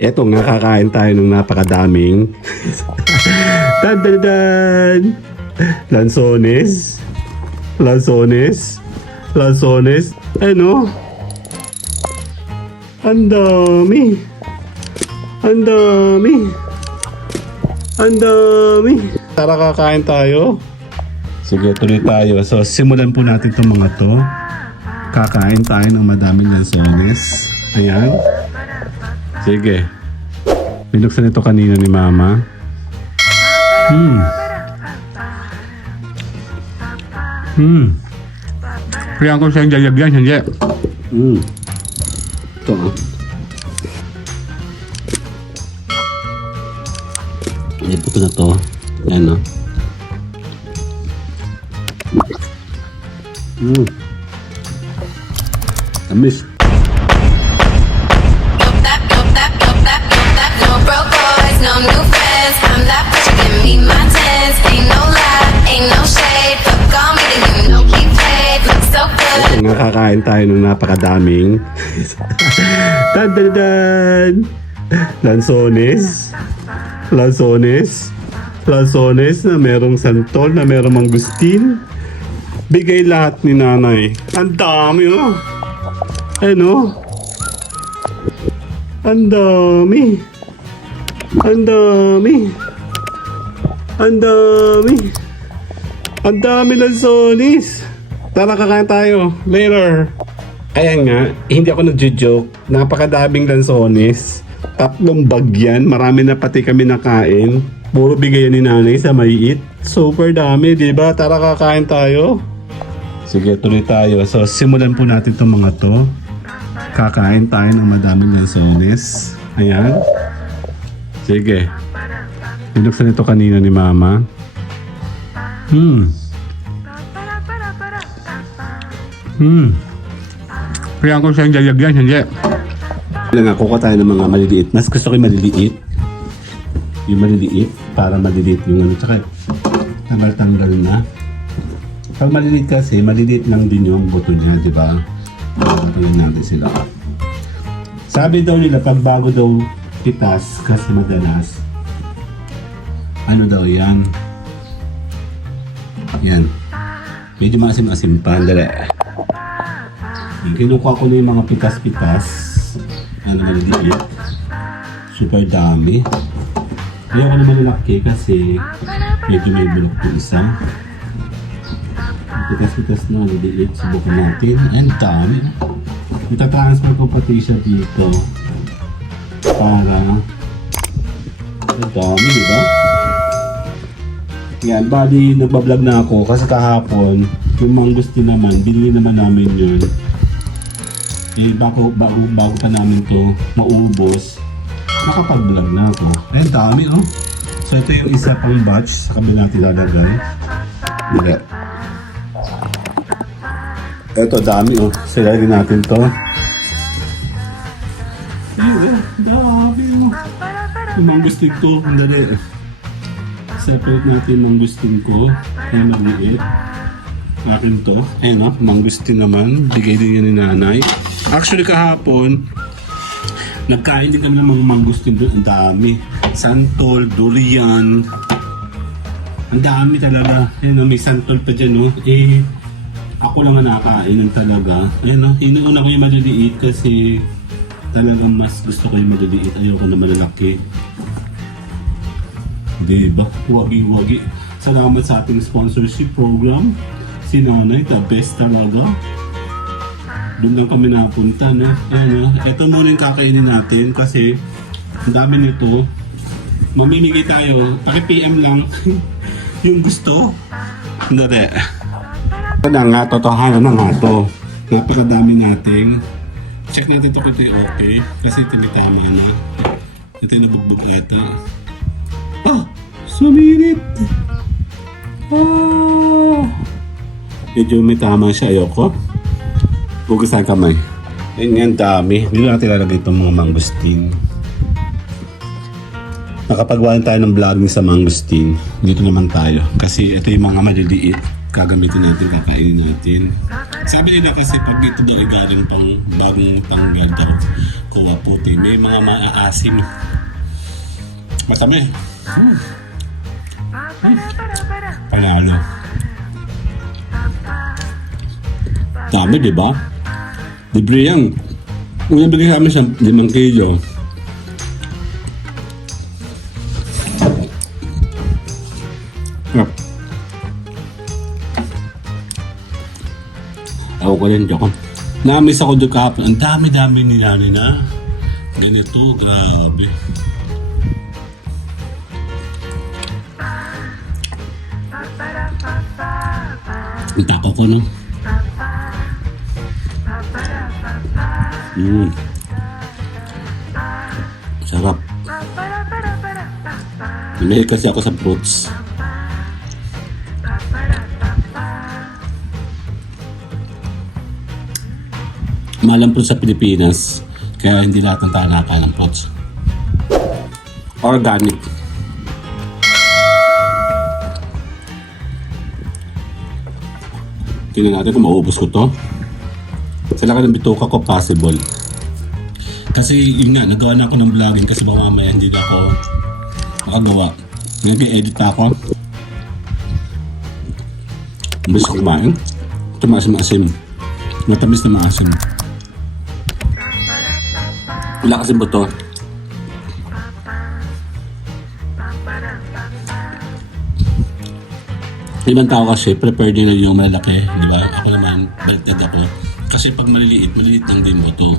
Eto nga, kakain tayo ng napakadaming dan lansones. Ano? Ang dami. Tara, kakain tayo. Sige, tuloy tayo. So, simulan po natin itong mga to. Kakain tayo ng madaming lansones. Ayan. Sige. Binuksan ito kanina ni Mama. Kaya ko siyang jalagyan, hindi. Ito ah. Ito na to. Ayan ah. Tamis. No broke boys, no new friends. I'm that bitch, you give me my tens. Ain't no lie, ain't no shade. Fuck on me, then you know we played. Look so good. Ito nga, kakain tayo ng napakadaming lansones na merong santol, na merong mangustin. Bigay lahat ni Nanay. Ang dami oh. Ano? Ang dami. Ang dami lansones. Tara, kakain tayo. Later. Kaya nga, hindi ako nagjo-joke. Napakadaming lansones. 3 bag yan. Marami na pati kami nakain. Puro bigayan ni Nanay sa maiit. Super dami, di ba? Tara, kakain tayo. Sige, tuloy tayo. So, simulan po natin itong mga to. Kakain tayo ng madaming lansones. Ayan. Sige. Binuksan ito kanina ni Mama. Kaya ko siyang jalagyan, hindi. Wala nga, kuha tayo ng mga maliliit. Mas gusto ko yung maliliit. Yung maliliit, para maliliit yung ano. Tsaka, tanggal-tanggal na. Pag maliliit kasi, maliliit lang din yung buto niya, di ba? Patuloy natin sila. Sabi daw nila, pag bago daw pitas, kasi madalas, ano daw yan? Yan. Medyo maasim-asim pa. Dali. Kinukuha ko na yung mga pitas-pitas. Ano maliliit. Super dami. Ayoko naman malaki kasi medyo may bulok yung isa. Pitas-pitas na maliliit. Subukan natin. Ang dami. Itatransfer ko pati siya dito. Para ang dami, diba? Yan, bali nagbablog na ako kasi kahapon yung mangustin naman, binili naman namin yun. Eh, bago pa namin to maubos, nakapag-vlog na ako. Eh, dami oh. So, ito yung isa pang batch sa kabila natin lalagay. Dili. Ito, dami oh. Silagin natin to. Ayun, dami oh. Yung mangustin to, ang dali. Separate natin mangustin ko. Kaya maliit. Akin to. Ayan o, mangustin naman. Bigay din yan ni Nanay. Actually kahapon, nagkain din kami ng mga mangustin doon. Ang dami. Santol, durian. Ang dami talaga. Ayan o, may santol pa dyan o. Eh, ako lang ang nakakain ng talaga. Ayan o, inuuna ko yung maliliit kasi talagang mas gusto ko yung maliliit. Ayoko na malalaki. Diba? Wagi-wagi. Salamat sa ating sponsorship program. Si Nanay, the best talaga. Doon lang kami napunta, no? Ayan, ito muna yung kakainin natin kasi ang dami nito. Mamimigay tayo. Paki-PM lang yung gusto. Hindi. Ito na nga, totohanan na nga ito. Napakadami nating. Check natin ito kung ito okay. Kasi ito may tama na. Ito yung nabugbog ito. Ah! Sumirit! Ah! Medyo may tama siya. Ayoko. Hugasan kamay. Ayun nga, ang dami. Dito natin lalagay itong mga mangustin. Nakapagawa tayo ng vlogging sa mangustin. Dito naman tayo. Kasi ito yung mga maliliit. gagamitin natin, kakainin natin. Sabi nila kasi pag ito daw ay galing pang bagong tanggal daw, kuha puti, may mga maaasim. Matami. Panalo. Dami, di ba? Libre yan. Kung nabigay sa amin sa 5 kilo. Ako ko rin, joke. Namiss ako doon kahapon. Ang dami-dami nila na. Ganito, grabe. Ang tako ko, no? Sarap. Namahil kasi ako sa fruits. Mahal ang fruits sa Pilipinas, kaya hindi lahat ng tayo nakakain ng fruits. Organic. Tingnan natin kung maubos ko to. Sa laki ng bituka ko, possible. Kasi yun nga, nagawa na ako ng vlogging kasi baka mamaya hindi na ako makagawa. Nag-edit pa ako. Mabilis ko kumain. Ito maasim-asim. Matamis na maasim. Wala kasing buto. Ibang tao kasi, prepare din na yung malalaki. Di ba? Ako naman, baliktad ako. Kasi pag maliliit lang din buto.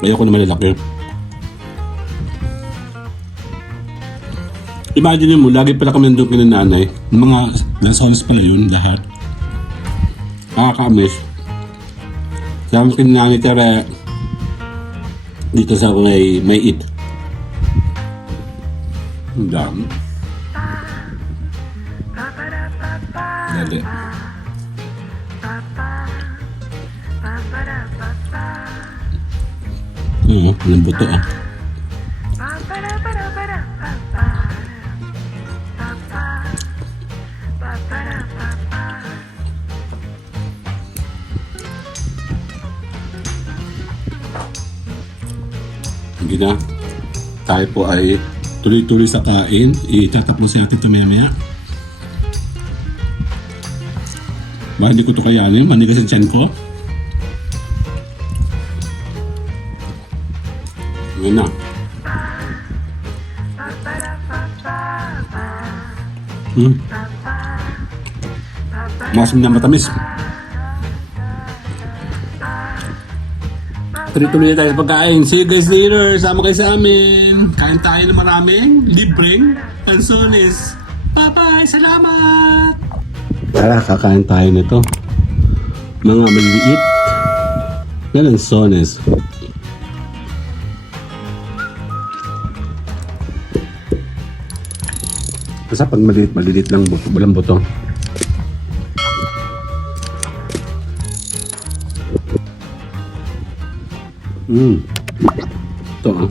Ayoko na malalaki. Imagine mo, lagi pala kami nandun kina nanay. Mga lansones pala yun, lahat. Nakaka-amiss. Sabi kina nanay Tere, dito sa may it. Ang dami. Dali. Oo, walang buto ah. Hindi na. Tayo po ay tuloy-tuloy sa kain. Itatapos sa atin ito maya-maya. Ba, hindi ko ito kayanin. Manigas ang tiyan ko. Ngayon na. Masim na matamis. Tuloy-tuloy na tayo sa pagkain. See you guys later. Sama kayo sa amin. Kain tayo ng maraming libreng pansones. Bye-bye. Salamat. Tara, kakain tayo nito. Mga maliliit na lansones. Basta pag malilit lang, walang buto. Ito ah.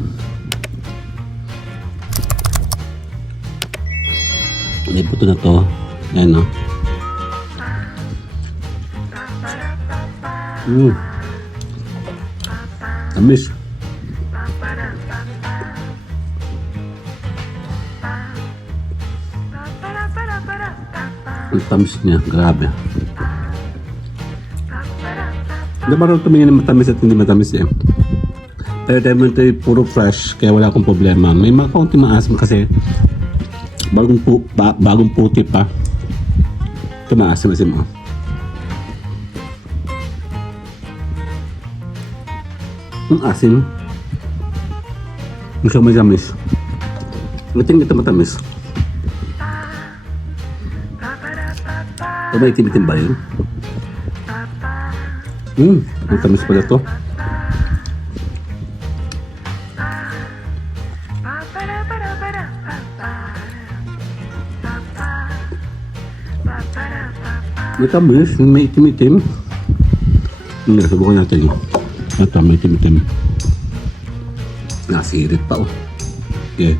May buto na to. Ayan ah. Tamis. Ang tamis niya, grabe. Hindi marunong tumingin ng matamis at hindi matamis eh. Pero dahil ito puro fresh, kaya wala akong problema. May mga kaunti maasim kasi bagong puti pa. Ito maasim-asim oh. Ang asim. Ang siya matamis. Ito matamis. Ito may itim-itim ba yun? Ang tamis pala to. May tamis, may itim-itim. Subukan natin yun. Ito, may itim-itim. Nasirit pa oh. Okay.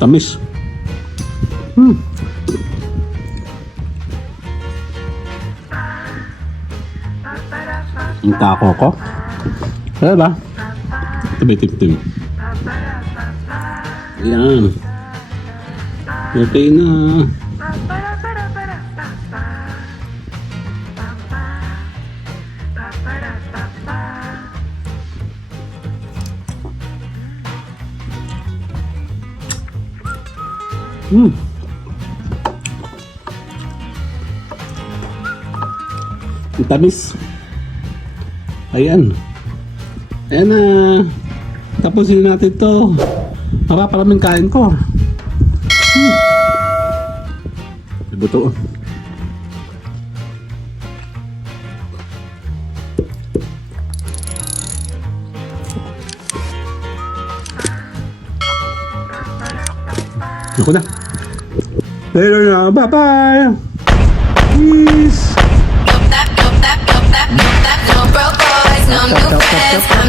Tamis. Ang tako ko. Kaya ba? Tabi-tim-tim. Ayan. Okay na. Ang tamis. Ayan. Ayan na. Tapusin natin to. Mapaparaming kain ko. Buto. Ako na. Later na. Bye-bye. Peace. No broke boys, no new friends.